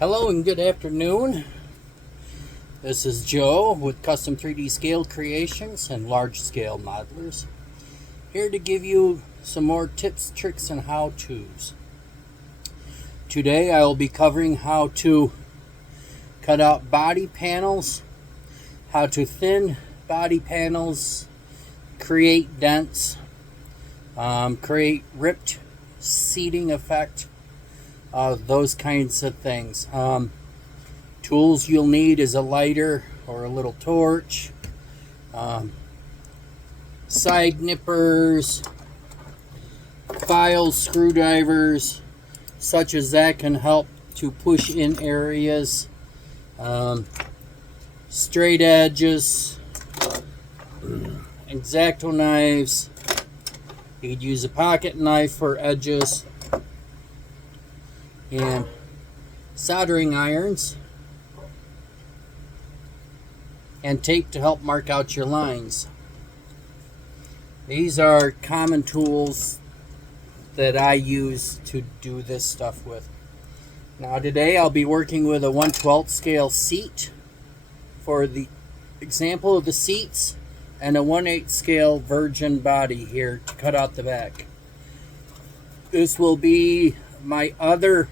Hello and good afternoon. This is Joe with Custom 3D Scale Creations and Large Scale Modelers. Here to give you some more tips, tricks, and how-tos. Today I will be covering how to cut out body panels, how to thin body panels, create dents, create ripped seating effect, those kinds of things. Tools you'll need is a lighter or a little torch, side nippers, files, screwdrivers, such as that can help to push in areas, straight edges, X-Acto knives. You could use a pocket knife for edges, and soldering irons, and tape to help mark out your lines. These are common tools that I use to do this stuff with. Now today I'll be working with a 1/12 scale seat for the example of the seats, and a 1/8 scale virgin body here to cut out the back. This will be my other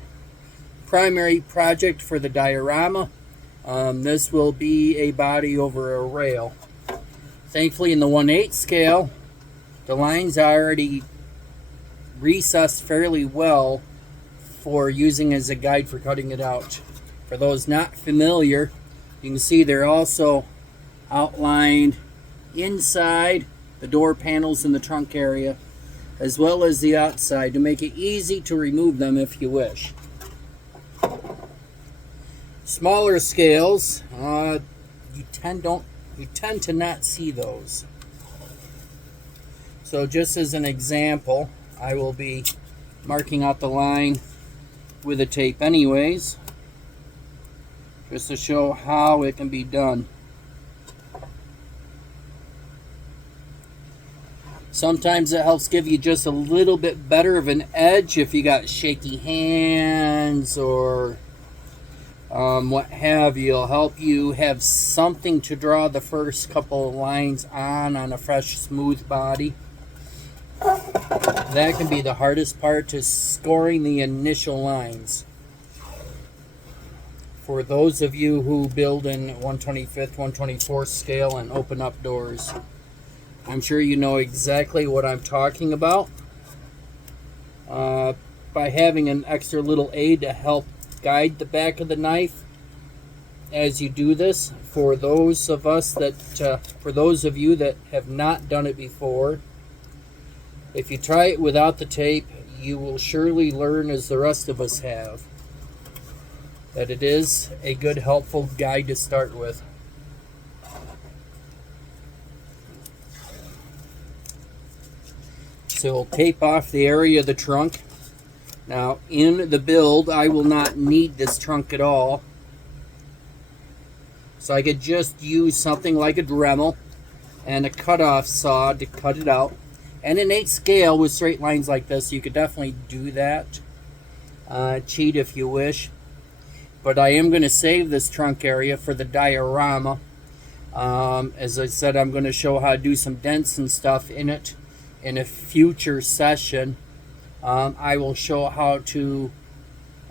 primary project for the diorama. This will be a body over a rail. Thankfully in the 1/8 scale, the lines are already recessed fairly well for using as a guide for cutting it out. For those not familiar, you can see they're also outlined inside the door panels in the trunk area, as well as the outside, to make it easy to remove them if you wish. Smaller scales, you tend to not see those. So just as an example, I will be marking out the line with a tape anyways, just to show how it can be done. Sometimes it helps give you just a little bit better of an edge if you got shaky hands or what have you. It'll help you have something to draw the first couple of lines on a fresh, smooth body. That can be the hardest part, to scoring the initial lines. For those of you who build in 1/25th, 1/24th scale and open up doors, I'm sure you know exactly what I'm talking about. By having an extra little aid to help guide the back of the knife as you do this. For those of you that have not done it before, if you try it without the tape, you will surely learn, as the rest of us have, that it is a good, helpful guide to start with. So we'll tape off the area of the trunk. Now in the build, I will not need this trunk at all. So I could just use something like a Dremel and a cutoff saw to cut it out. And an 8 scale with straight lines like this, you could definitely do that. Cheat if you wish. But I am going to save this trunk area for the diorama. As I said, I'm going to show how to do some dents and stuff in it in a future session. I will show how to,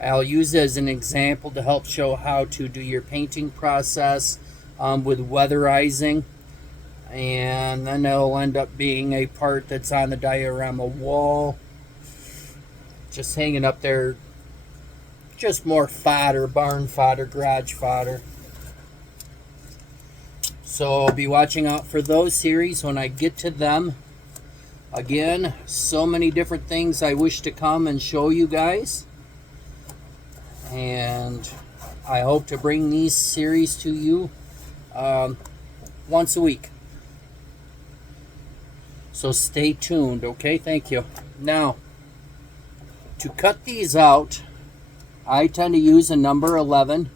I'll use it as an example to help show how to do your painting process with weatherizing. And then it'll end up being a part that's on the diorama wall, just hanging up there, just more fodder, barn fodder, garage fodder. So I'll be watching out for those series when I get to them. Again, so many different things I wish to come and show you guys, and I hope to bring these series to you once a week. So stay tuned, okay? Thank you. Now, to cut these out, I tend to use a number 11.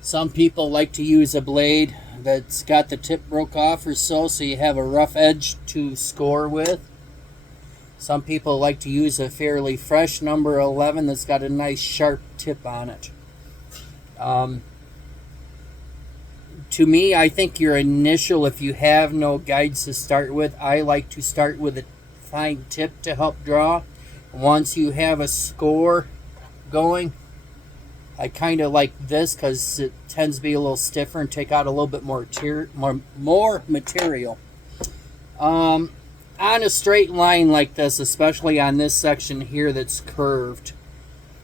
Some people like to use a blade that's got the tip broke off or so you have a rough edge to score with. Some people like to use a fairly fresh number 11 that's got a nice sharp tip on it. To me, I think your initial, if you have no guides to start with, I like to start with a fine tip to help draw. Once you have a score going, I kind of like this because it tends to be a little stiffer and take out a little bit more material. On a straight line like this, especially on this section here that's curved,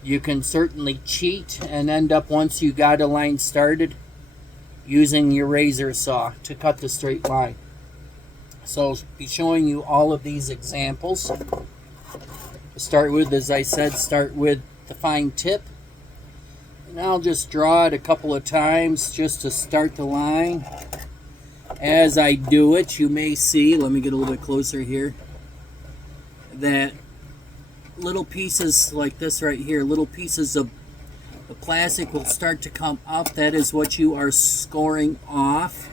you can certainly cheat and end up, once you got a line started, using your razor saw to cut the straight line. So I'll be showing you all of these examples. To start with, as I said, start with the fine tip. And I'll just draw it a couple of times just to start the line. As I do it, you may see, let me get a little bit closer here, that little pieces like this right here, little pieces of the plastic will start to come up. That is what you are scoring off.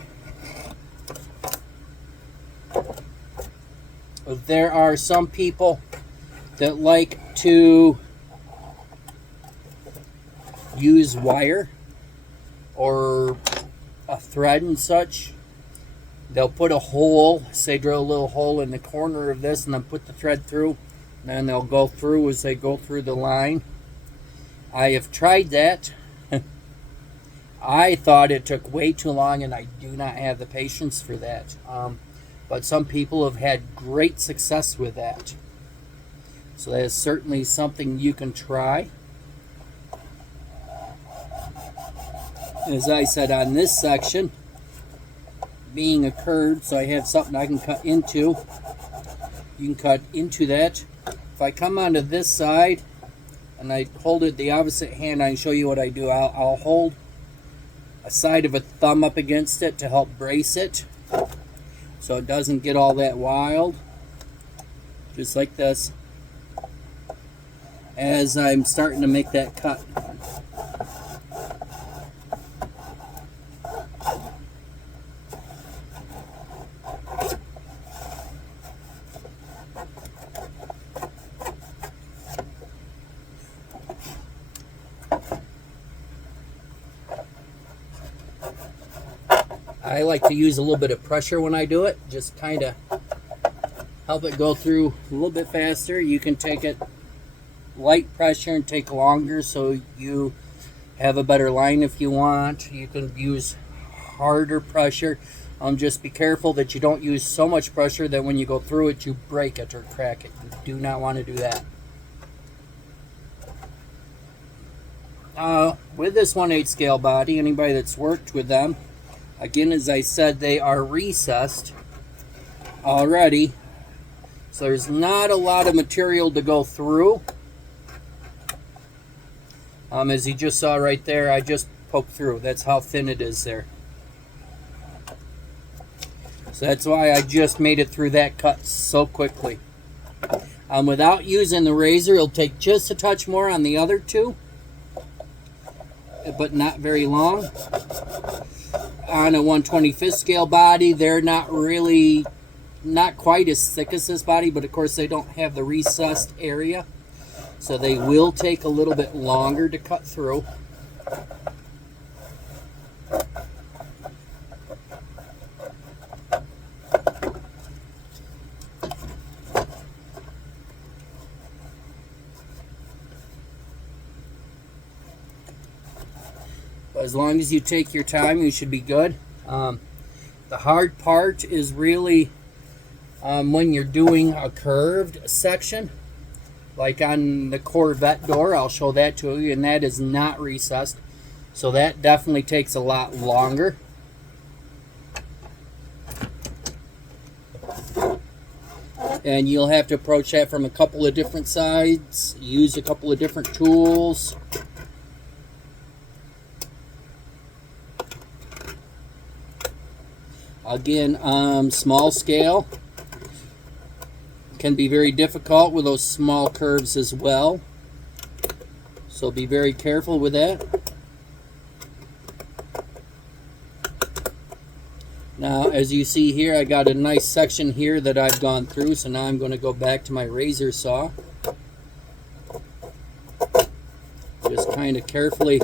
There are some people that like to use wire or a thread and such. They'll put a hole, say drill a little hole in the corner of this and then put the thread through, and then they'll go through as they go through the line. I have tried that. I thought it took way too long, and I do not have the patience for that. But some people have had great success with that. So that is certainly something you can try. As I said, on this section, being a curve, so I have something I can cut into. You can cut into that. If I come onto this side, and I hold it the opposite hand, I can show you what I do. I'll hold a side of a thumb up against it to help brace it so it doesn't get all that wild. Just like this. As I'm starting to make that cut. I like to use a little bit of pressure when I do it, just kind of help it go through a little bit faster. You can take it light pressure and take longer so you have a better line if you want. You can use harder pressure. Just be careful that you don't use so much pressure that when you go through it you break it or crack it. You do not want to do that. With this 1/8 scale body, anybody that's worked with them, again, as I said, they are recessed already, so there's not a lot of material to go through. As you just saw right there, I just poked through. That's how thin it is there. So that's why I just made it through that cut so quickly. Without using the razor, it'll take just a touch more on the other two, but not very long. On a 1/25 scale body, they're not quite as thick as this body, but of course they don't have the recessed area, so they will take a little bit longer to cut through. As long as you take your time, you should be good. The hard part is really when you're doing a curved section, like on the Corvette door. I'll show that to you, and that is not recessed, so that definitely takes a lot longer. And you'll have to approach that from a couple of different sides, use a couple of different tools. Again, small scale can be very difficult with those small curves as well, so be very careful with that. Now, as you see here, I got a nice section here that I've gone through, so now I'm going to go back to my razor saw. Just kind of carefully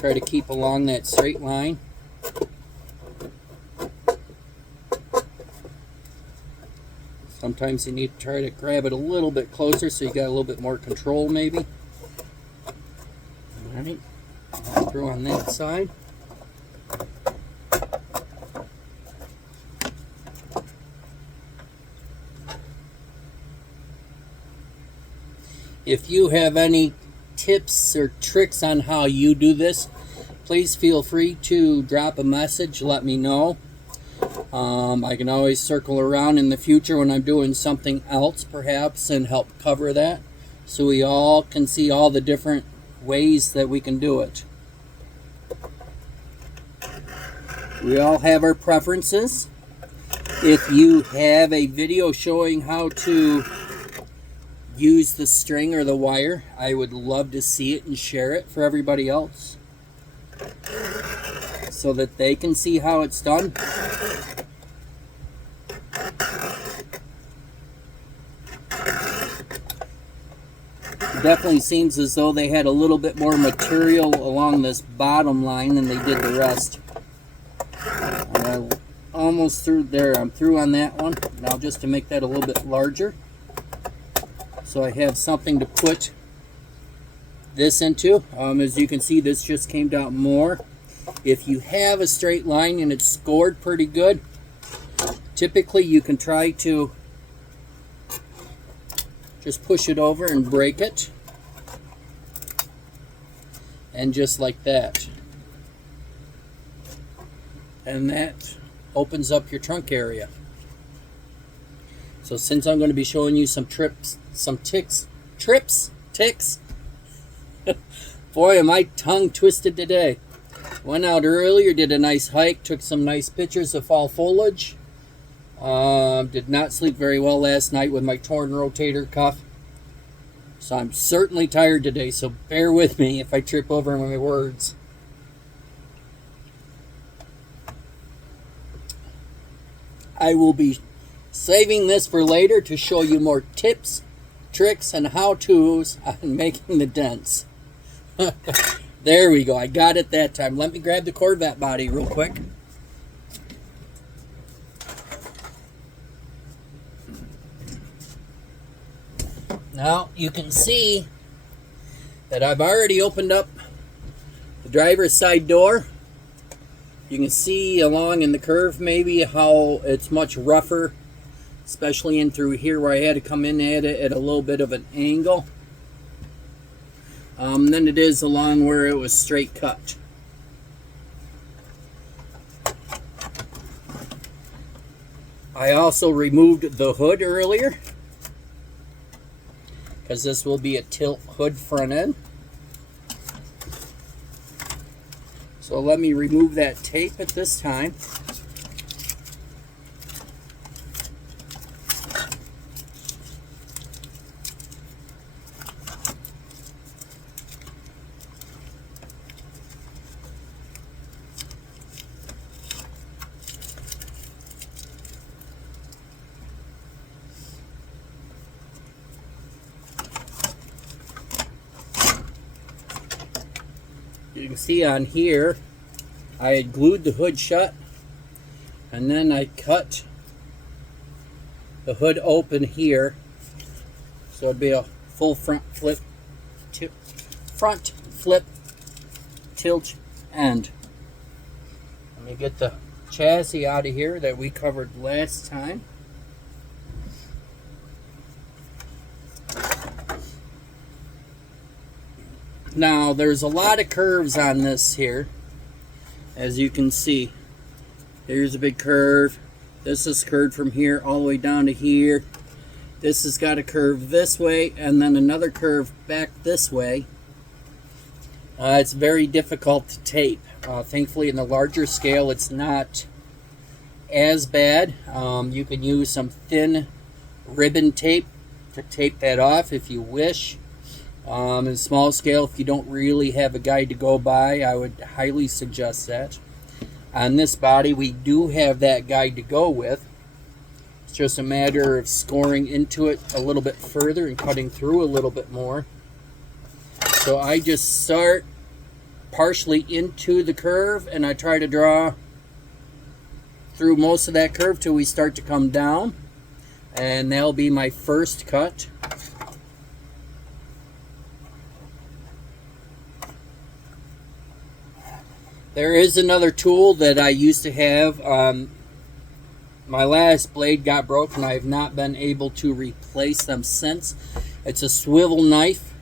try to keep along that straight line. Sometimes you need to try to grab it a little bit closer so you got a little bit more control maybe. Alright, through on that side. If you have any tips or tricks on how you do this, please feel free to drop a message, let me know. I can always circle around in the future when I'm doing something else perhaps and help cover that, so we all can see all the different ways that we can do it. We all have our preferences. If you have a video showing how to use the string or the wire, I would love to see it and share it for everybody else so that they can see how it's done. It definitely seems as though they had a little bit more material along this bottom line than they did the rest. I'm almost through there. I'm through on that one. Now just to make that a little bit larger, so I have something to put this into. As you can see, this just came down more. If you have a straight line and it's scored pretty good, typically you can try to just push it over and break it. And just like that. And that opens up your trunk area. So since I'm going to be showing you some ticks, boy, am I tongue twisted today. Went out earlier, did a nice hike, took some nice pictures of fall foliage. Did not sleep very well last night with my torn rotator cuff. So I'm certainly tired today, so bear with me if I trip over my words. I will be saving this for later to show you more tips, tricks, and how-tos on making the dents. There we go. I got it that time. Let me grab the Corvette body real quick. Now you can see that I've already opened up the driver's side door. You can see along in the curve maybe how it's much rougher, especially in through here where I had to come in at it at a little bit of an angle than it is along where it was straight cut. I also removed the hood earlier, because this will be a tilt hood front end. So let me remove that tape at this time. You can see on here, I had glued the hood shut, and then I cut the hood open here, so it'd be a full front flip tilt end. Let me get the chassis out of here that we covered last time. Now there's a lot of curves on this here, as you can see. Here's a big curve. This is curved from here all the way down to here. This has got a curve this way and then another curve back this way. It's very difficult to tape. Thankfully in the larger scale it's not as bad. You can use some thin ribbon tape to tape that off if you wish. In small scale, if you don't really have a guide to go by, I would highly suggest that. On this body, we do have that guide to go with. It's just a matter of scoring into it a little bit further and cutting through a little bit more. So I just start partially into the curve and I try to draw through most of that curve till we start to come down. And that'll be my first cut. There is another tool that I used to have. My last blade got broken. I have not been able to replace them since. It's a swivel knife.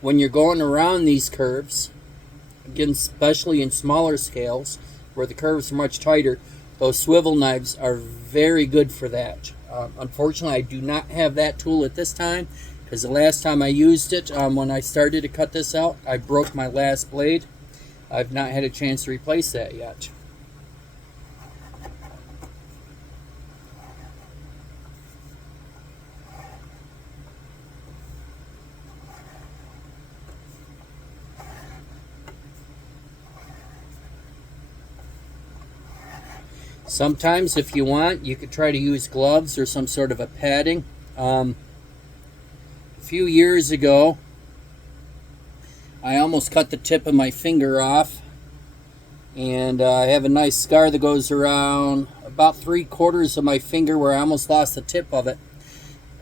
When you're going around these curves, again, especially in smaller scales where the curves are much tighter, those swivel knives are very good for that. Unfortunately, I do not have that tool at this time because the last time I used it, when I started to cut this out, I broke my last blade. I've not had a chance to replace that yet. Sometimes, if you want, you could try to use gloves or some sort of a padding. A few years ago, I almost cut the tip of my finger off, and I have a nice scar that goes around about 3/4 of my finger where I almost lost the tip of it.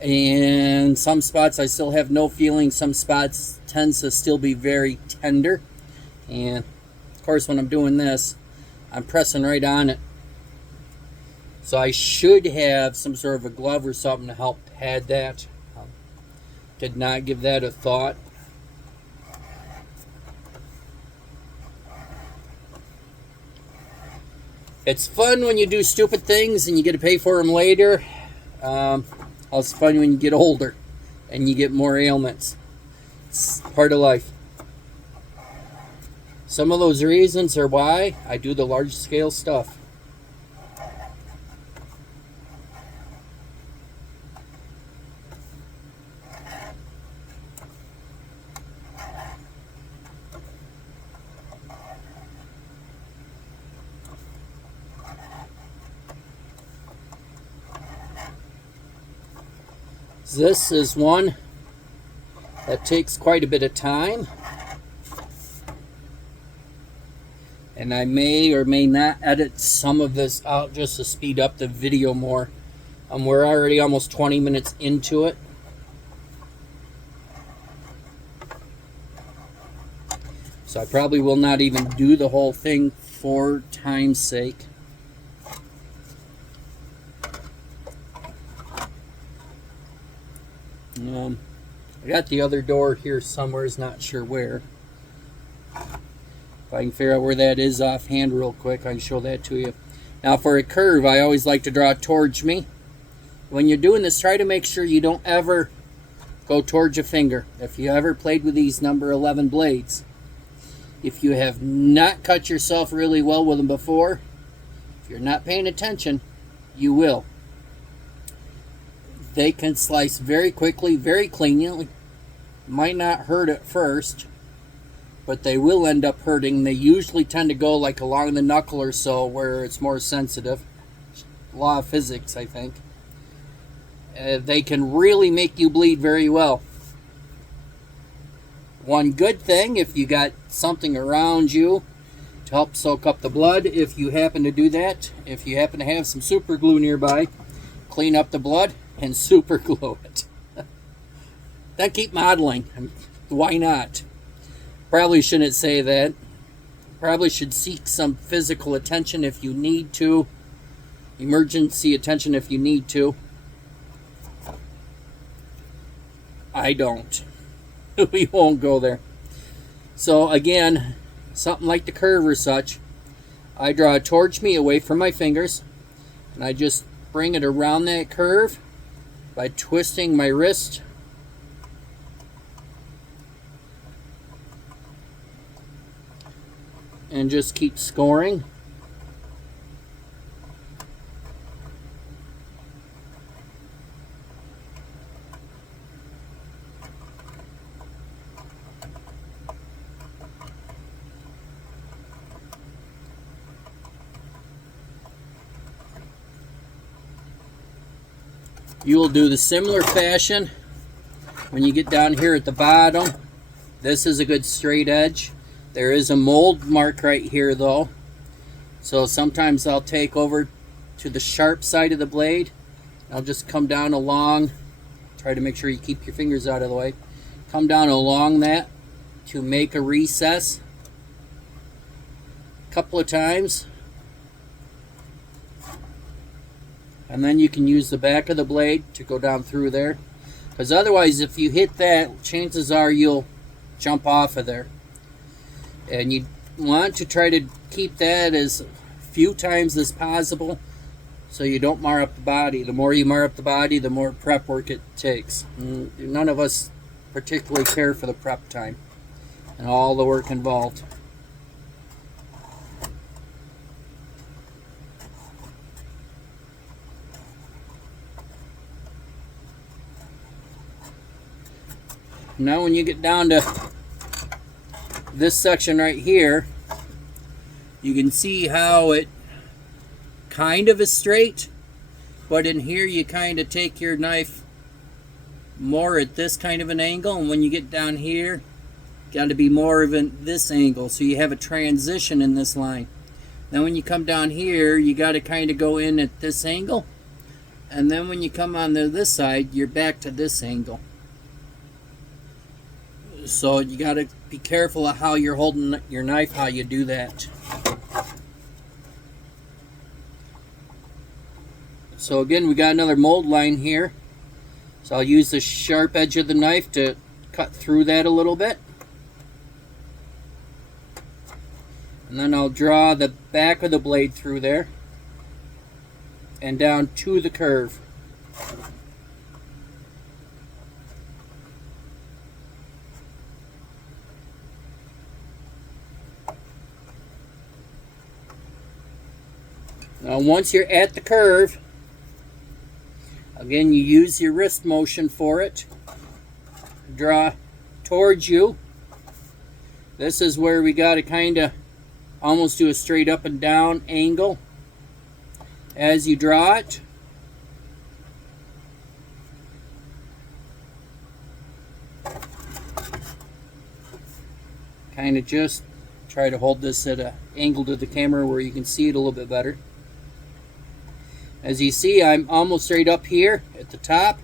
And some spots I still have no feeling, some spots tends to still be very tender. And of course, when I'm doing this, I'm pressing right on it. So I should have some sort of a glove or something to help pad that. Did not give that a thought. It's fun when you do stupid things and you get to pay for them later. It's fun when you get older and you get more ailments. It's part of life. Some of those reasons are why I do the large scale stuff. This is one that takes quite a bit of time, and I may or may not edit some of this out just to speed up the video more. We're already almost 20 minutes into it. So I probably will not even do the whole thing for time's sake. I got the other door here somewhere, not sure where. If I can figure out where that is offhand real quick, I can show that to you. Now for a curve, I always like to draw towards me. When you're doing this, try to make sure you don't ever go towards your finger. If you ever played with these number 11 blades, if you have not cut yourself really well with them before, if you're not paying attention, you will. They can slice very quickly, very cleanly. Might not hurt at first, but they will end up hurting. They usually tend to go like along the knuckle or so where it's more sensitive. Law of physics, I think. They can really make you bleed very well. One good thing, if you got something around you to help soak up the blood, if you happen to do that, if you happen to have some super glue nearby, clean up the blood and super glue it. Then keep modeling. Why not? Probably shouldn't say that. Probably should seek some physical attention if you need to. Emergency attention if you need to. I don't. We won't go there. So again, something like the curve or such, I draw towards me away from my fingers, and I just bring it around that curve by twisting my wrist and just keep scoring. You will do the similar fashion when you get down here at the bottom. This is a good straight edge. There is a mold mark right here though. So sometimes I'll take over to the sharp side of the blade. I'll just come down along, try to make sure you keep your fingers out of the way. Come down along that to make a recess a couple of times. And then you can use the back of the blade to go down through there. Because otherwise, if you hit that, chances are you'll jump off of there. And you want to try to keep that as few times as possible so you don't mar up the body. The more you mar up the body, the more prep work it takes. None of us particularly care for the prep time and all the work involved. Now when you get down to this section right here, you can see how it kind of is straight, but in here you kind of take your knife more at this kind of an angle, and when you get down here, got to be more of this angle, so you have a transition in this line. Then when you come down here, you got to kind of go in at this angle, and then when you come on to this side, you're back to this angle. So you got to be careful of how you're holding your knife, how you do that. So again, we got another mold line here. So I'll use the sharp edge of the knife to cut through that a little bit. And then I'll draw the back of the blade through there and down to the curve. Now once you're at the curve, again you use your wrist motion for it. Draw towards you. This is where we got to kind of almost do a straight up and down angle as you draw it. Kind of just try to hold this at an angle to the camera where you can see it a little bit better. As you see, I'm almost straight up here at the top.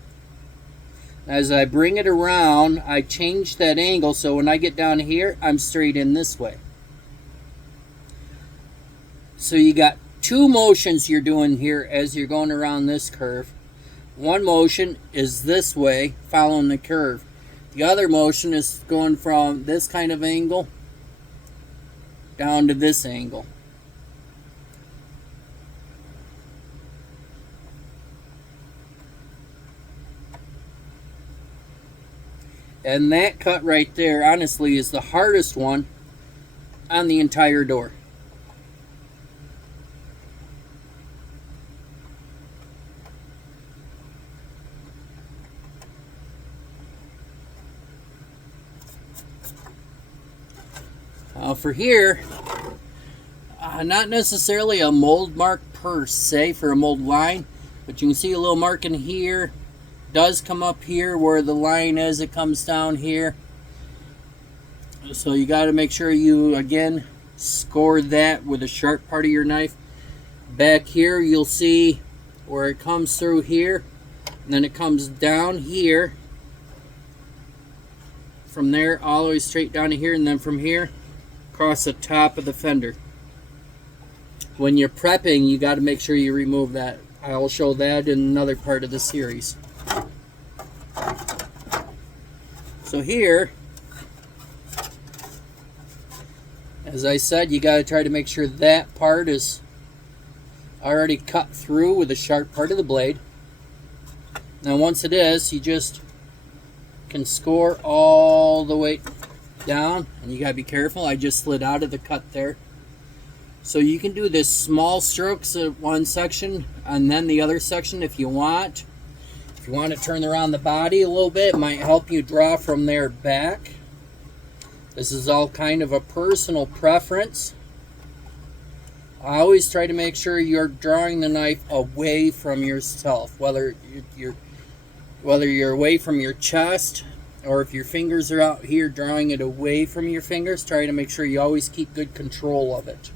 As I bring it around, I change that angle so when I get down here, I'm straight in this way. So you got two motions you're doing here as you're going around this curve. One motion is this way, following the curve. The other motion is going from this kind of angle down to this angle. And that cut right there, honestly, is the hardest one on the entire door. For here, not necessarily a mold mark per se for a mold line, but you can see a little mark in here. Does come up here where the line is, it comes down here. So you got to make sure you again score that with a sharp part of your knife. Back here you'll see where it comes through here, and then it comes down here, from there all the way straight down to here, and then from here across the top of the fender. When you're prepping, you got to make sure you remove that. I will show that in another part of the series. So here, as I said, you got to try to make sure that part is already cut through with the sharp part of the blade. Now once it is, you just can score all the way down, and you got to be careful. I just slid out of the cut there. So you can do this small strokes at one section and then the other section if you want. If you want to turn around the body a little bit, it might help you draw from there back. This is all kind of a personal preference. I always try to make sure you're drawing the knife away from yourself, whether you're whether you're away from your chest or if your fingers are out here drawing it away from your fingers, try to make sure you always keep good control of it.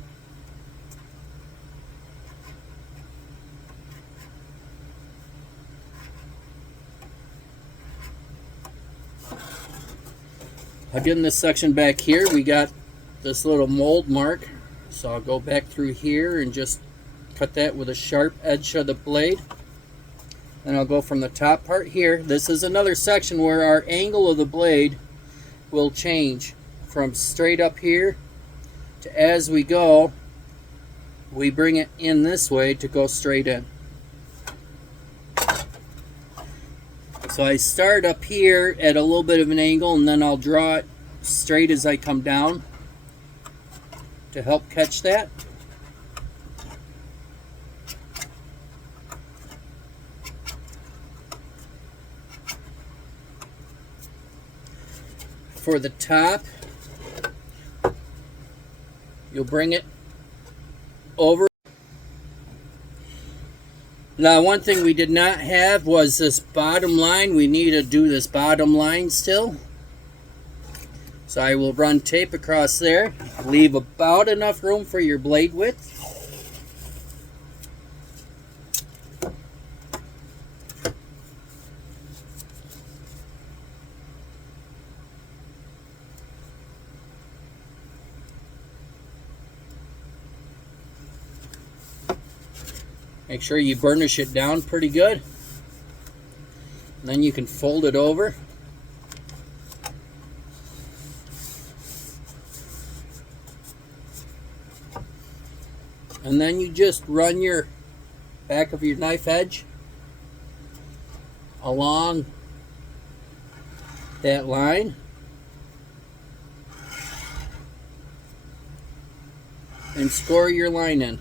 Again, this section back here, we got this little mold mark. So I'll go back through here and just cut that with a sharp edge of the blade. Then I'll go from the top part here. This is another section where our angle of the blade will change from straight up here to, as we go, we bring it in this way to go straight in. So I start up here at a little bit of an angle, and then I'll draw it straight as I come down to help catch that. For the top, you'll bring it over. Now, one thing we did not have was this bottom line. We need to do this bottom line still. So I will run tape across there. Leave about enough room for your blade width. Make sure you burnish it down pretty good. And then you can fold it over. And then you just run your back of your knife edge along that line. And score your line in.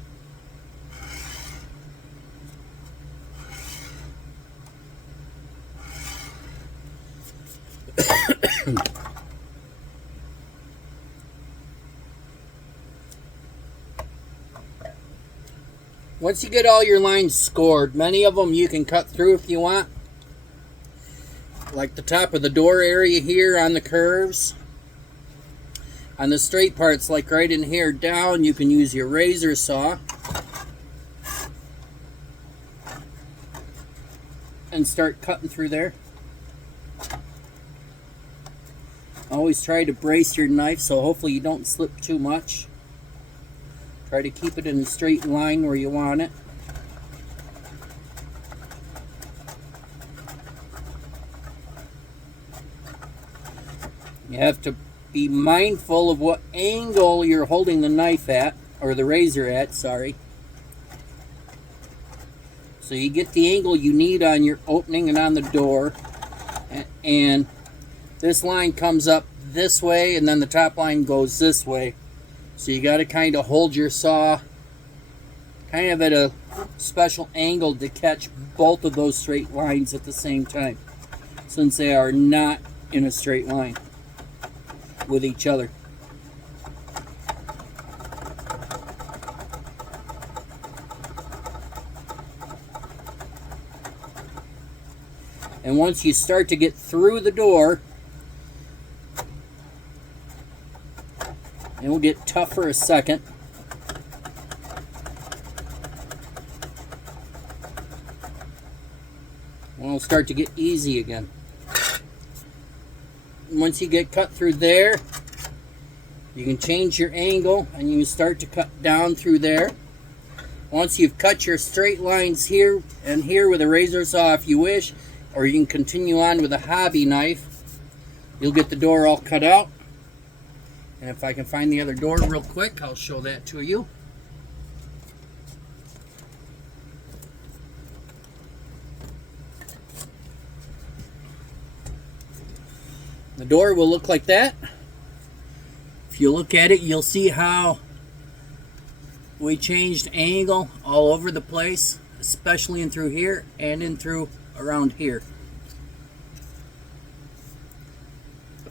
Once you get all your lines scored, many of them you can cut through if you want. Like the top of the door area here on the curves. On the straight parts, like right in here down, you can use your razor saw and start cutting through there. Always try to brace your knife so hopefully you don't slip too much. Try to keep it in a straight line where you want it. You have to be mindful of what angle you're holding the knife at, or the razor at, sorry. So you get the angle you need on your opening and on the door. And this line comes up this way, and then the top line goes this way. So you got to kind of hold your saw kind of at a special angle to catch both of those straight lines at the same time, since they are not in a straight line with each other. And once you start to get through the door, it will get tough for a second. And it'll start to get easy again. Once you get cut through there, you can change your angle and you can start to cut down through there. Once you've cut your straight lines here and here with a razor saw if you wish, or you can continue on with a hobby knife, you'll get the door all cut out. And if I can find the other door real quick, I'll show that to you. The door will look like that. If you look at it, you'll see how we changed angle all over the place, especially in through here and in through around here.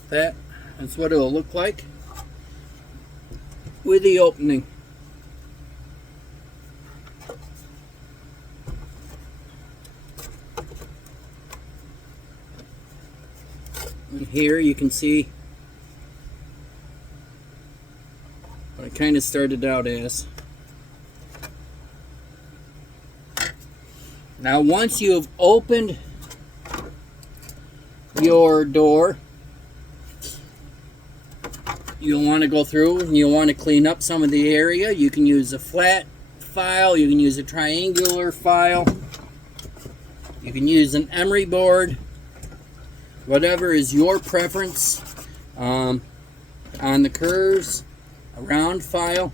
That's what it'll look like with the opening. here you can see what I kind of started out as. Now once you've opened your door, you'll want to go through and you'll want to clean up some of the area. You can use a flat file, you can use a triangular file, you can use an emery board, whatever is your preference. On the curves, a round file,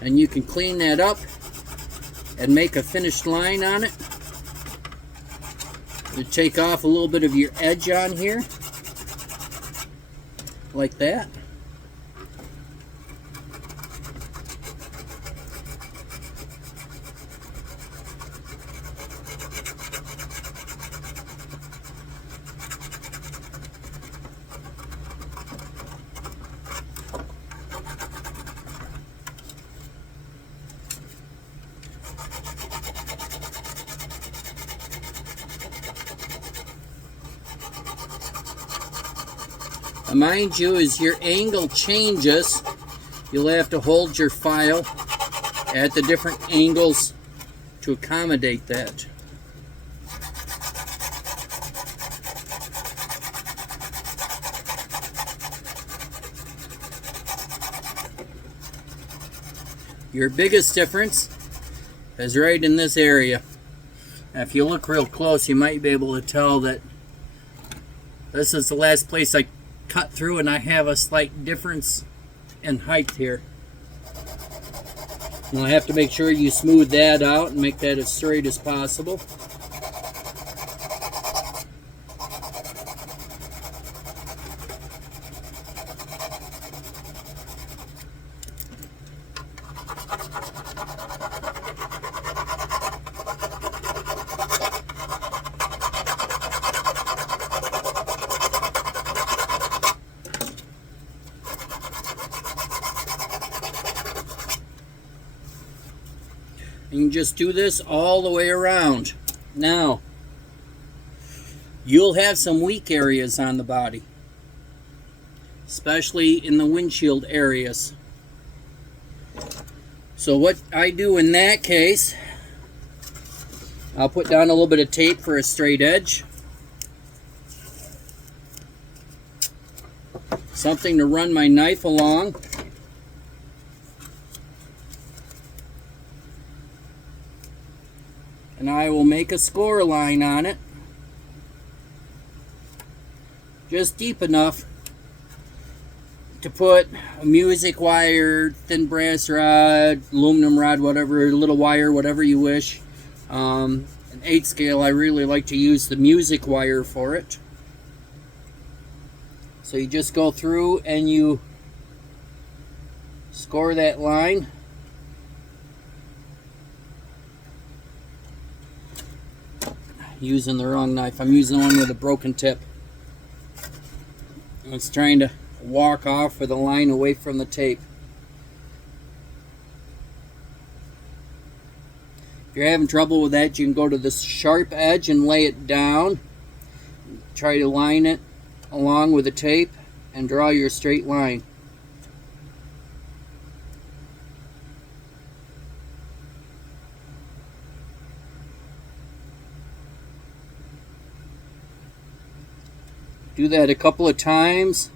and you can clean that up and make a finished line on it. You take off a little bit of your edge on here, like that. Mind you, as your angle changes, you'll have to hold your file at the different angles to accommodate that. Your biggest difference is right in this area. Now, if you look real close, you might be able to tell that this is the last place I cut through, and I have a slight difference in height here. You'll have to make sure you smooth that out and make that as straight as possible. You can just do this all the way around. Now, you'll have some weak areas on the body, especially in the windshield areas. So what I do in that case, I'll put down a little bit of tape for a straight edge. Something to run my knife along. And I will make a score line on it, just deep enough to put a music wire, thin brass rod, aluminum rod, whatever, little wire, whatever you wish. An 8 scale, I really like to use the music wire for it. So you just go through and you score that line. Using the wrong knife. I'm using the one with a broken tip. It's trying to walk off with the line away from the tape. If you're having trouble with that, you can go to the sharp edge and lay it down. Try to line it along with the tape and draw your straight line. Do that a couple of times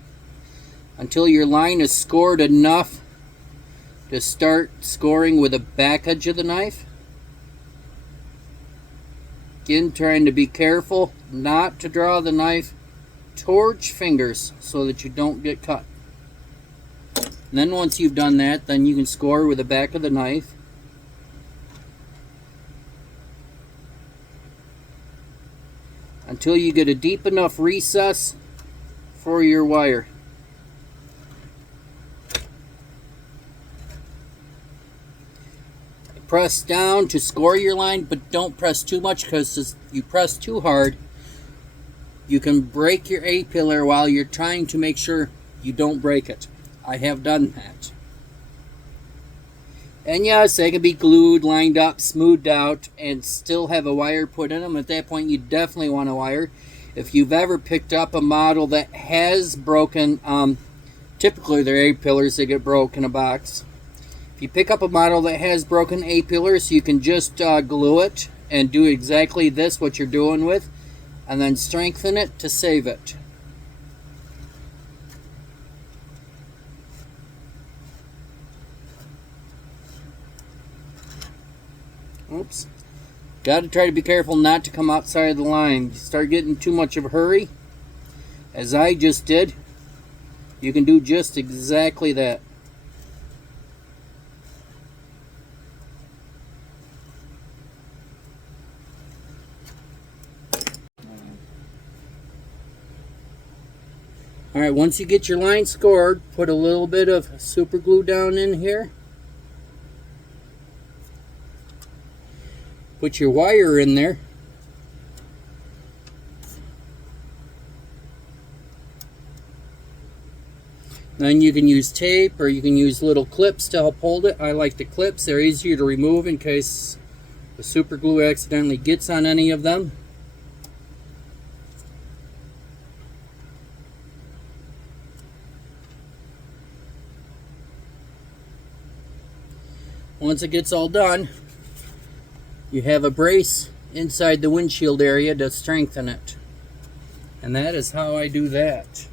until your line is scored enough to start scoring with the back edge of the knife. Again, trying to be careful not to draw the knife towards your fingers so that you don't get cut. And then once you've done that, then you can score with the back of the knife. Until you get a deep enough recess for your wire. Press down to score your line, but don't press too much, because if you press too hard, you can break your A-pillar while you're trying to make sure you don't break it. I have done that. And yes, they can be glued, lined up, smoothed out, and still have a wire put in them. At that point, you definitely want a wire. If you've ever picked up a model that has broken, typically they're A-pillars, they get broke in a box. If you pick up a model that has broken A-pillars, you can just glue it and do exactly this, what you're doing with, and then strengthen it to save it. Oops. Got to try to be careful not to come outside the line. You start getting too much of a hurry, as I just did, you can do just exactly that. Alright, once you get your line scored, put a little bit of super glue down in here. Put your wire in there. Then you can use tape or you can use little clips to help hold it. I like the clips. They're easier to remove in case the super glue accidentally gets on any of them. Once it gets all done, you have a brace inside the windshield area to strengthen it. And that is how I do that.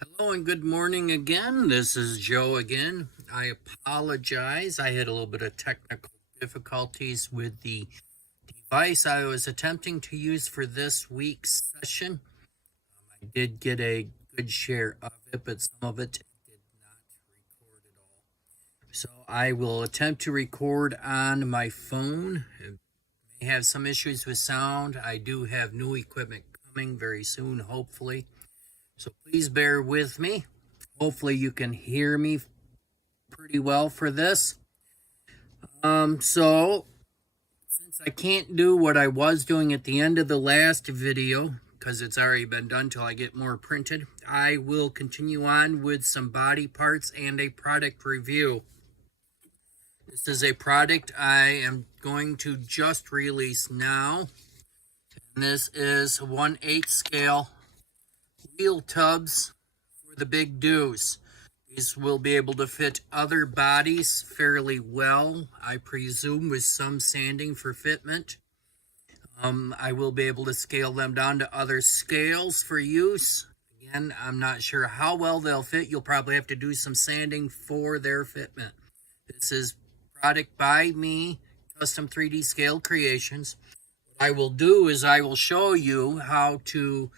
Hello and good morning again. This is Joe again. I apologize. I had a little bit of technical difficulties with the device I was attempting to use for this week's session. I did get a good share of it, but some of it did not record at all. So I will attempt to record on my phone. It may have some issues with sound. I do have new equipment coming very soon, hopefully. So please bear with me. Hopefully you can hear me pretty well for this. So since I can't do what I was doing at the end of the last video, because it's already been done till I get more printed, I will continue on with some body parts and a product review. This is a product I am going to just release now. And this is 1/8 scale wheel tubs for the Big Deuce. These will be able to fit other bodies fairly well, I presume, with some sanding for fitment. I will be able to scale them down to other scales for use. Again, I'm not sure how well they'll fit. You'll probably have to do some sanding for their fitment. This is product by me, Custom 3D Scale Creations. What I will do is I will show you how to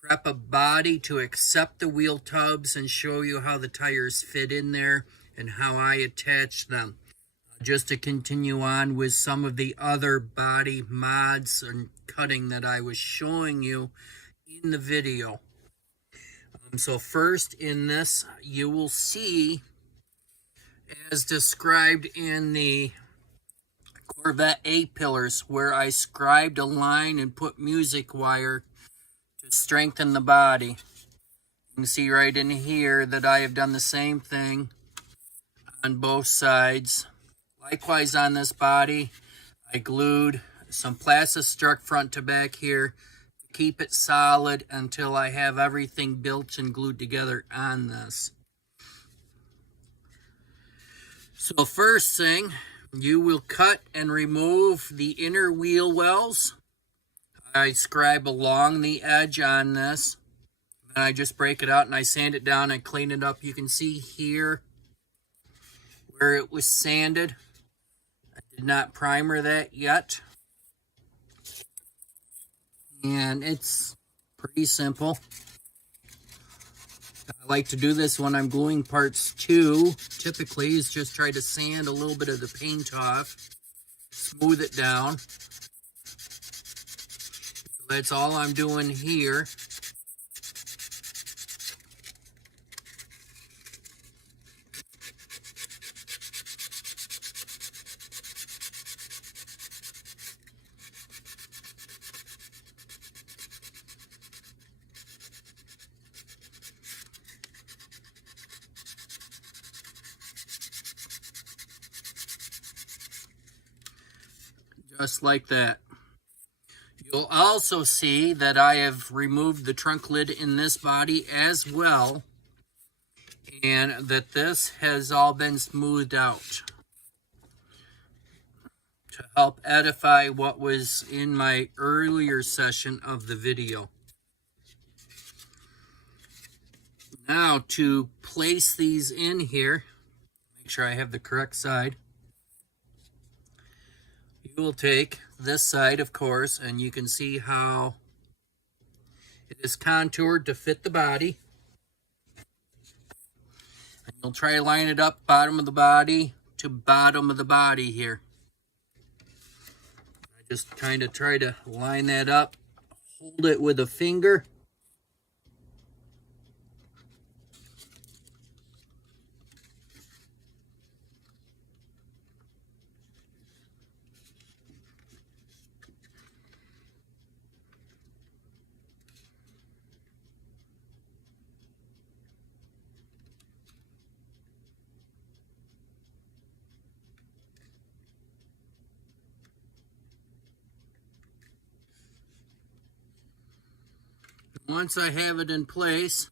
prep a body to accept the wheel tubs and show you how the tires fit in there and how I attach them. Just to continue on with some of the other body mods and cutting that I was showing you in the video. So first in this, you will see, as described in the Corvette A-pillars, where I scribed a line and put music wire to strengthen the body. You can see right in here that I have done the same thing on both sides. Likewise on this body, I glued some Plastistruct front to back here to keep it solid until I have everything built and glued together on this. So first thing, you will cut and remove the inner wheel wells. I scribe along the edge on this, and I just break it out and I sand it down and clean it up. You can see here where it was sanded. I did not primer that yet, and it's pretty simple. I like to do this when I'm gluing parts too. Typically is just try to sand a little bit of the paint off, smooth it down. So that's all I'm doing here. Just like that. You'll also see that I have removed the trunk lid in this body as well, and that this has all been smoothed out to help edify what was in my earlier session of the video. Now to place these in here, make sure I have the correct side. You will take this side, of course, and you can see how it is contoured to fit the body. And you'll try to line it up bottom of the body to bottom of the body here. I just kind of try to line that up, hold it with a finger. Once I have it in place,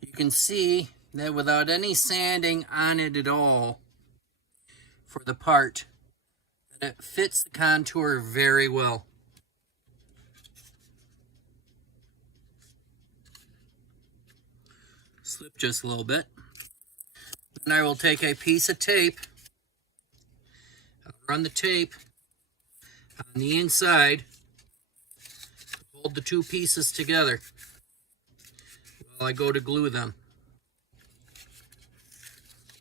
you can see that without any sanding on it at all for the part, that it fits the contour very well. Slip just a little bit. Then I will take a piece of tape. I'll run the tape on the inside. Hold the two pieces together while I go to glue them,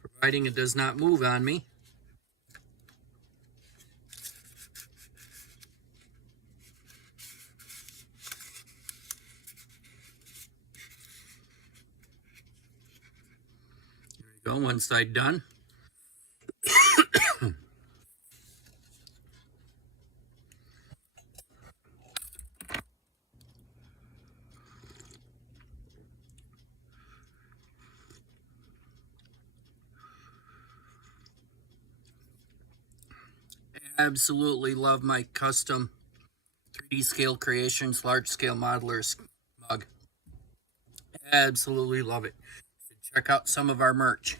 providing it does not move on me. There you go, one side done. Absolutely love my custom 3D Scale Creations Large Scale Modelers mug. Absolutely love it. Check out some of our merch.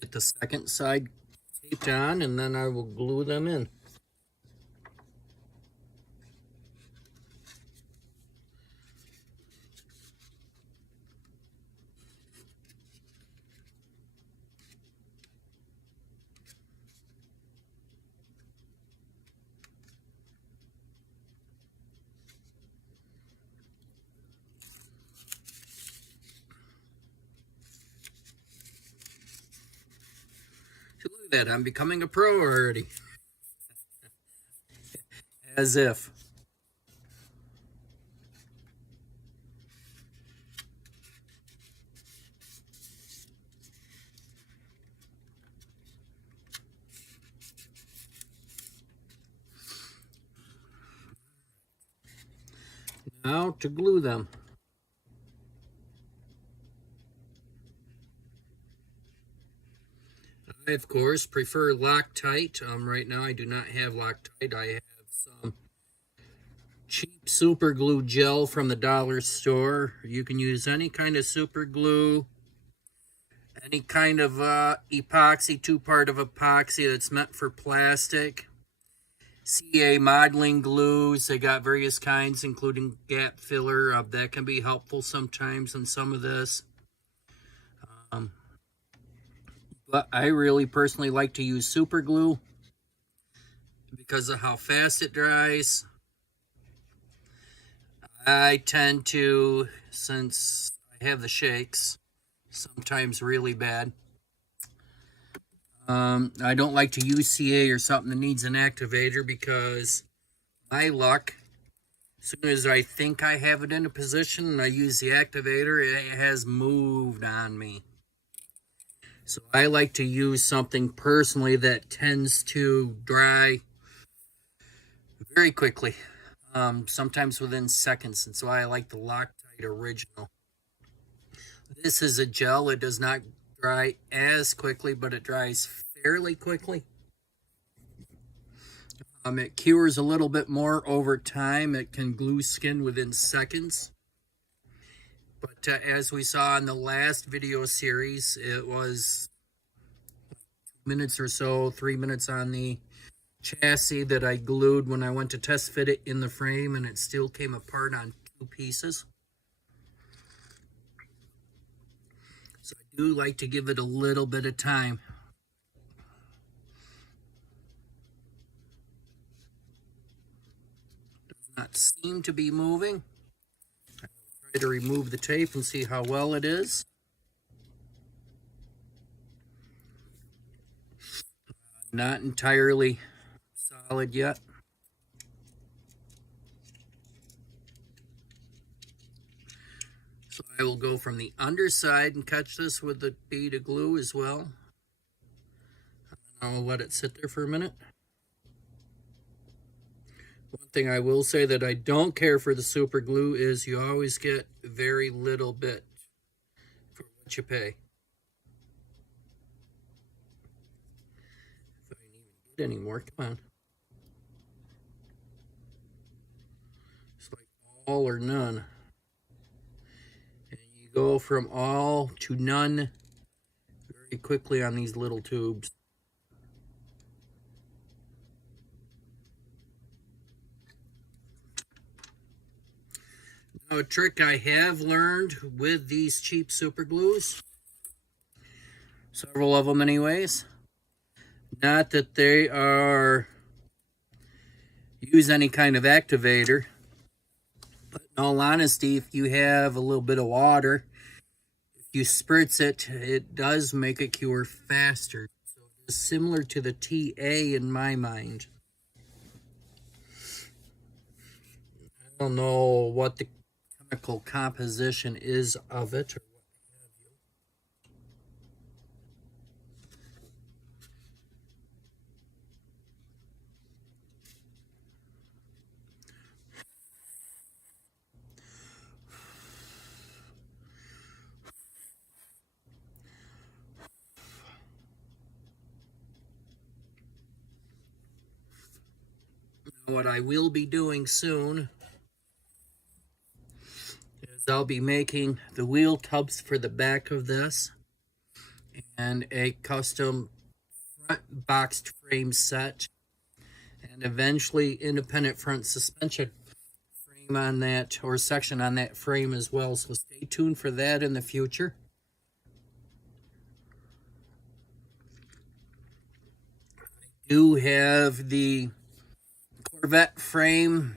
Get the second side taped on, and then I will glue them in. Look at that, I'm becoming a pro already. As if. Now to glue them. I, of course, prefer Loctite. Right now I do not have Loctite. I have some cheap super glue gel from the dollar store. You can use any kind of super glue, any kind of epoxy, two-part of epoxy that's meant for plastic. CA modeling glues, they got various kinds, including gap filler. That can be helpful sometimes in some of this. But I really personally like to use super glue because of how fast it dries. I tend to, since I have the shakes, sometimes really bad. I don't like to use CA or something that needs an activator because my luck, as soon as I think I have it in a position and I use the activator, it has moved on me. So I like to use something personally that tends to dry very quickly. sometimes within seconds. And so I like the Loctite Original. This is a gel. It does not dry as quickly, but it dries fairly quickly. It cures a little bit more over time. It can glue skin within seconds. But as we saw in the last video series, it was 2 minutes or so, 3 minutes on the chassis that I glued when I went to test fit it in the frame, and it still came apart on 2 pieces. So I do like to give it a little bit of time. Does not seem to be moving. I'll try to remove the tape and see how well it is. Not entirely solid yet. So I will go from the underside and catch this with the bead of glue as well. I'll let it sit there for a minute. One thing I will say that I don't care for the super glue is you always get very little bit for what you pay. If I can even get any more, come on. It's like all or none. And you go from all to none very quickly on these little tubes. Now, a trick I have learned with these cheap super glues, several of them anyways, not that they are use any kind of activator, but in all honesty, if you have a little bit of water, if you spritz it, it does make it cure faster. So it's similar to the TA in my mind. I don't know what the chemical composition is of it or what have you. What I will be doing soon is I'll be making the wheel tubs for the back of this and a custom front boxed frame set and eventually independent front suspension frame on that, or section on that frame as well. So stay tuned for that in the future. I do have the Corvette frame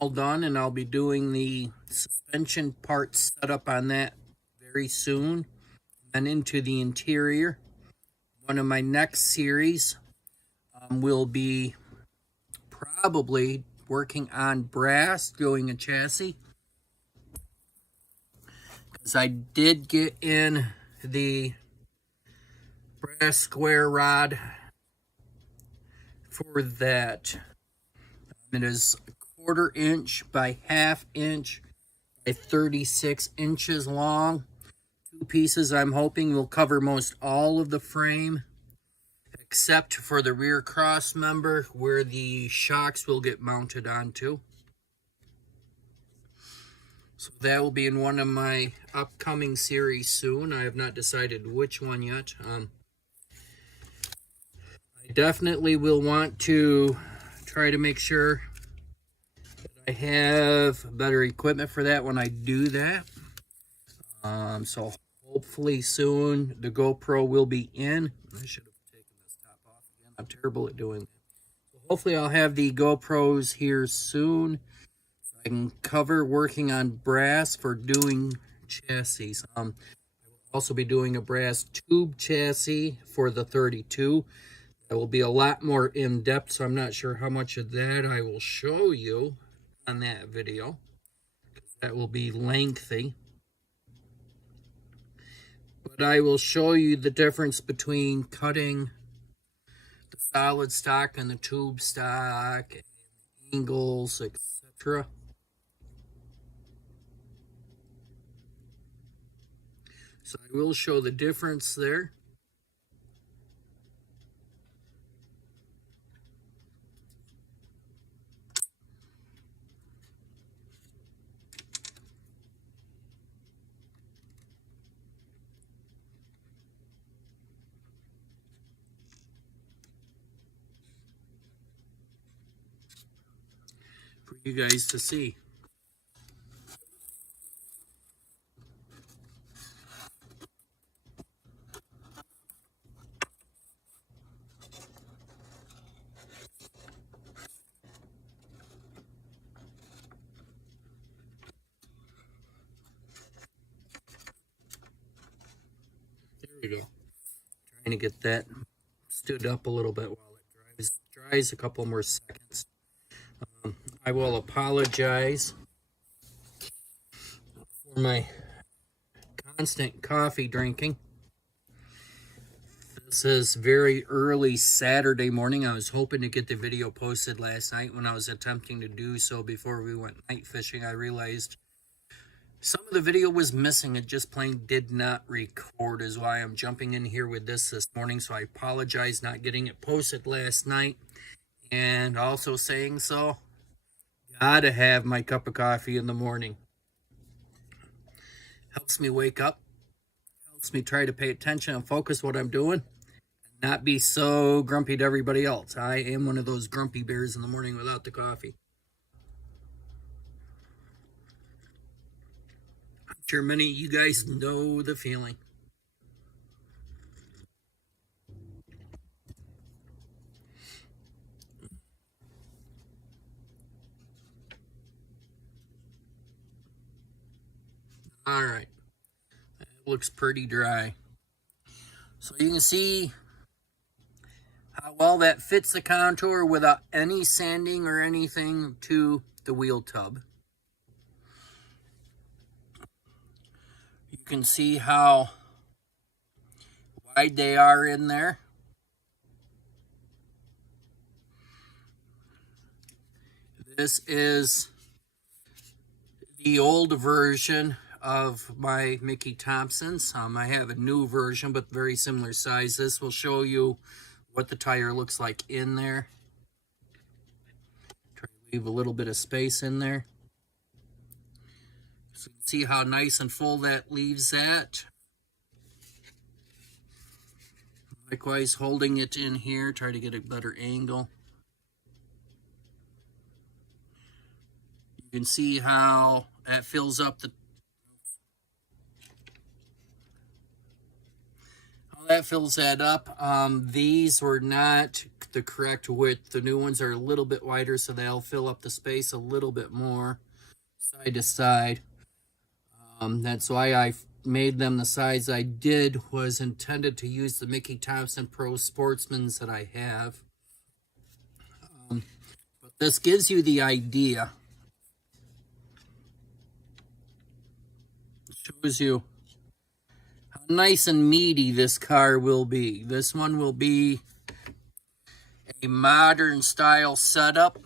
all done, and I'll be doing the suspension parts set up on that very soon and into the interior. One of my next series will be probably working on brass, doing a chassis, because I did get in the brass square rod for that. It is 1/4 inch by 1/2 inch by 36 inches long. 2 pieces I'm hoping will cover most all of the frame, except for the rear cross member where the shocks will get mounted onto. So that will be in one of my upcoming series soon. I have not decided which one yet. I definitely will want to try to make sure that I have better equipment for that when I do that. So hopefully soon the GoPro will be in. I should have taken this top off again. I'm terrible at doing that. So hopefully I'll have the GoPros here soon. So I can cover working on brass for doing chassis. I will also be doing a brass tube chassis for the 32. That will be a lot more in-depth, so I'm not sure how much of that I will show you on that video. That will be lengthy. But I will show you the difference between cutting the solid stock and the tube stock, and the angles, etc. So I will show the difference there. For you guys to see. There we go. Trying to get that stood up a little bit while it dries a couple more seconds. I will apologize for my constant coffee drinking. This is very early Saturday morning. I was hoping to get the video posted last night. When I was attempting to do so before we went night fishing, I realized some of the video was missing. It just plain did not record, is why I'm jumping in here with this morning. So I apologize not getting it posted last night. And also saying so, gotta have my cup of coffee in the morning. Helps me wake up. Helps me try to pay attention and focus what I'm doing. And not be so grumpy to everybody else. I am one of those grumpy bears in the morning without the coffee. I'm sure many of you guys know the feeling. All right, that looks pretty dry. So you can see how well that fits the contour without any sanding or anything to the wheel tub. You can see how wide they are in there. This is the old version of my Mickey Thompsons. I have a new version, but very similar size. This will show you what the tire looks like in there. Try to leave a little bit of space in there. So you can see how nice and full that leaves that. Likewise, holding it in here, try to get a better angle. You can see how that fills up the that fills that up. These were not the correct width. The new ones are a little bit wider, so they'll fill up the space a little bit more side to side. That's why I made them the size I did, was intended to use the Mickey Thompson Pro Sportsmans that I have. But this gives you the idea. It shows you how nice and meaty this car will be. This one will be a modern style setup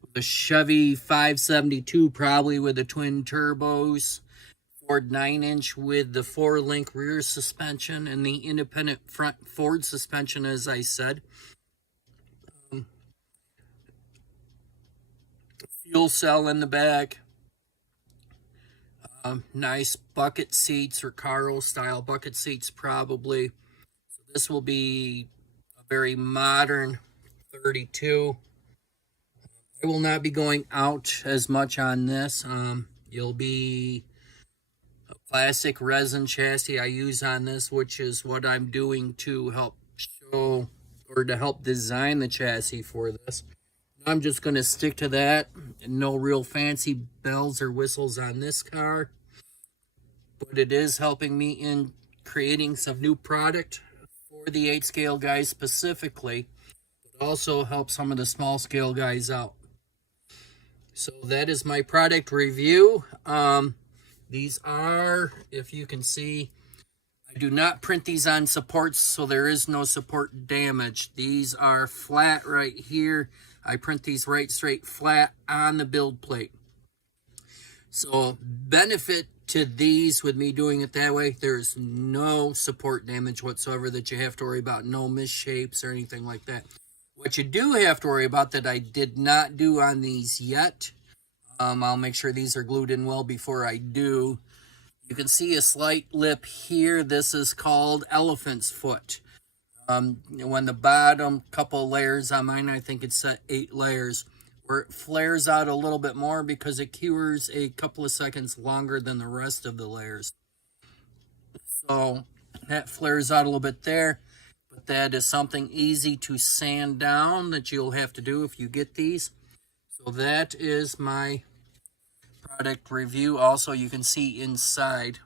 with a Chevy 572, probably with the twin turbos, Ford 9-inch with the 4-link rear suspension and the independent front Ford suspension, as I said. Fuel cell in the back. Nice bucket seats, or Recaro style bucket seats probably. So this will be a very modern 32. I will not be going out as much on this. You'll be a plastic resin chassis I use on this, which is what I'm doing to help show or to help design the chassis for this. I'm just going to stick to that. No real fancy bells or whistles on this car. But it is helping me in creating some new product for the 8-scale guys specifically. It also helps some of the small scale guys out. So that is my product review. These are, if you can see, I do not print these on supports, so there is no support damage. These are flat right here. I print these right straight flat on the build plate. So benefit to these with me doing it that way, there's no support damage whatsoever that you have to worry about, no misshapes or anything like that. What you do have to worry about that I did not do on these yet, I'll make sure these are glued in well before I do. You can see a slight lip here. This is called elephant's foot. When the bottom couple layers on mine, I think it's 8 layers, where it flares out a little bit more because it cures a couple of seconds longer than the rest of the layers. So that flares out a little bit there, but that is something easy to sand down that you'll have to do if you get these. So that is my product review. Also, you can see inside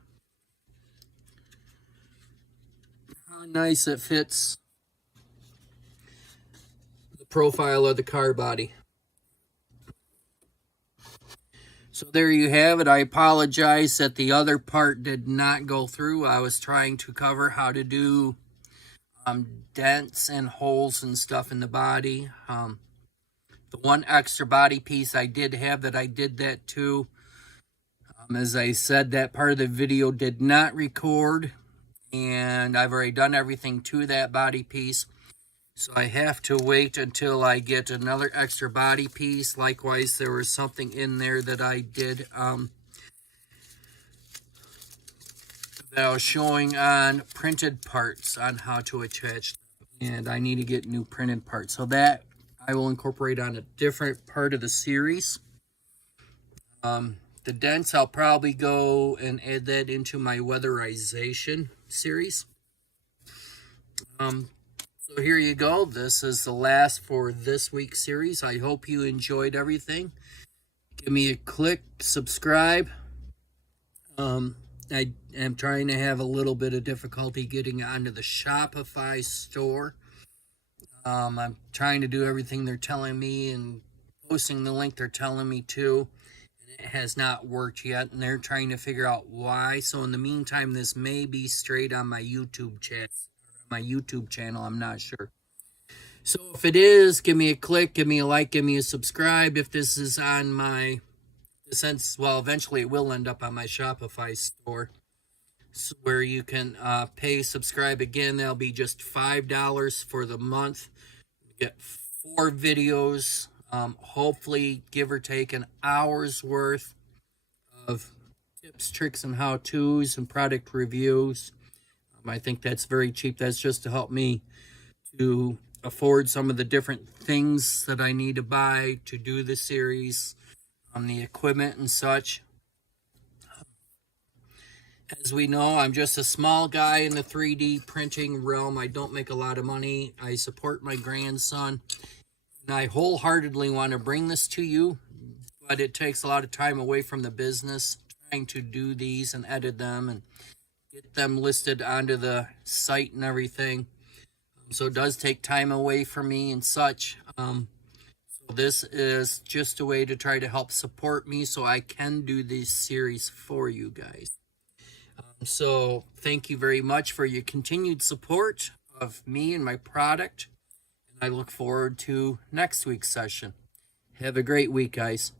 how nice it fits the profile of the car body. So there you have it. I apologize that the other part did not go through. I was trying to cover how to do dents and holes and stuff in the body. The one extra body piece I did have that I did that too. As I said, that part of the video did not record, and I've already done everything to that body piece. So I have to wait until I get another extra body piece. Likewise, there was something in there that I did that I was showing on printed parts on how to attach them. And I need to get new printed parts. So that I will incorporate on a different part of the series. The dents, I'll probably go and add that into my weatherization series. So here you go. This is the last for this week's series. I hope you enjoyed everything. Give me a click, subscribe. I am trying to have a little bit of difficulty getting onto the Shopify store. I'm trying to do everything they're telling me and posting the link they're telling me to. It has not worked yet, and they're trying to figure out why. So in the meantime, this may be straight on my YouTube channel. I'm not sure. So if it is, give me a click, give me a like, give me a subscribe. If this is on my, well, eventually it will end up on my Shopify store, so where you can pay, subscribe again. That'll be just $5 for the month. You get 4 videos. Hopefully, give or take an hour's worth of tips, tricks, and how-tos and product reviews. I think that's very cheap. That's just to help me to afford some of the different things that I need to buy to do the series, the equipment and such. As we know, I'm just a small guy in the 3D printing realm. I don't make a lot of money. I support my grandson. And I wholeheartedly want to bring this to you, but it takes a lot of time away from the business, trying to do these and edit them and get them listed onto the site and everything. So it does take time away from me and such. So this is just a way to try to help support me so I can do this series for you guys. So thank you very much for your continued support of me and my product. I look forward to next week's session. Have a great week, guys.